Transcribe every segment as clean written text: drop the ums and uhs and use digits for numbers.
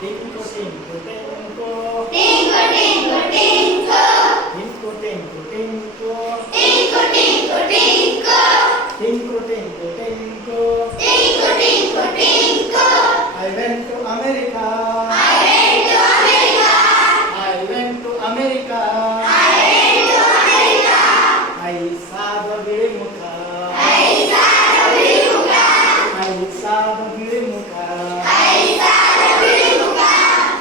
Tinku tinku tinku. Tinku tinku tinku. Tinku tinku tinku. Tinku tinku tinku. Tinku tinku tinku. Tinku tinku tinku. I went to America. I went to America. I went to America. I went to America. I saw the Vimuka. I saw the Vimuka. I saw the Vimuka. I saw the Vimuka.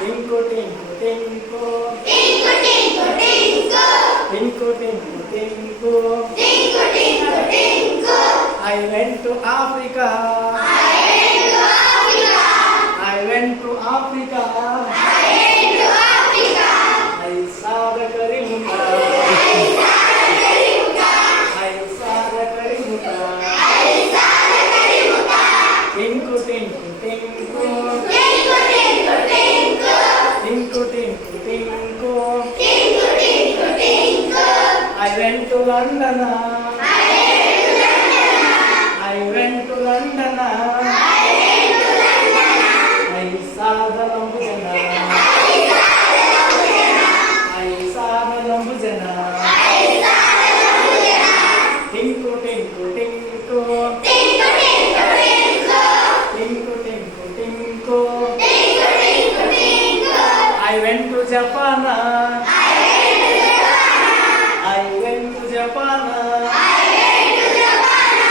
Tinku tinku tinku. Tinku tinku tinku. Tinku tinku tinku. Tinku tinku tinku. I went to Africa. I went to Africa. I went to Africa. I went to Africa. I saw the Karimuka. I saw the Vimuka. I saw the Karimuka. I saw the Vimuka. Tinku tinku tinku. Tinku tinku tinku. Tinku tinku tinku. Tinku tinku tinku. I went to London. I went to London. I went to London. I went to London. I saw the Lambujana. I saw the Lambujana. I saw the Lambujana. I saw the Lambujana. Tinku tinku tinku. Tinku tinku tinku. Tinku tinku tinku. Tinku tinku tinku. I went to Japan. I went to Japan. I went to Japan. I went to Japan.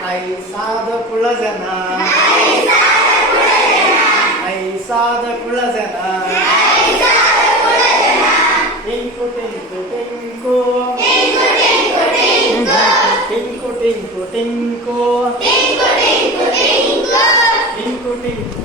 I saw the Kulajana. I saw the Kulajana. I saw the Kulajana. I saw the Kulajana. Tinku tinku tinku. Tinku tinku tinku. Tinku tinku tinku. Tinku tinku tinku. Tinku tinku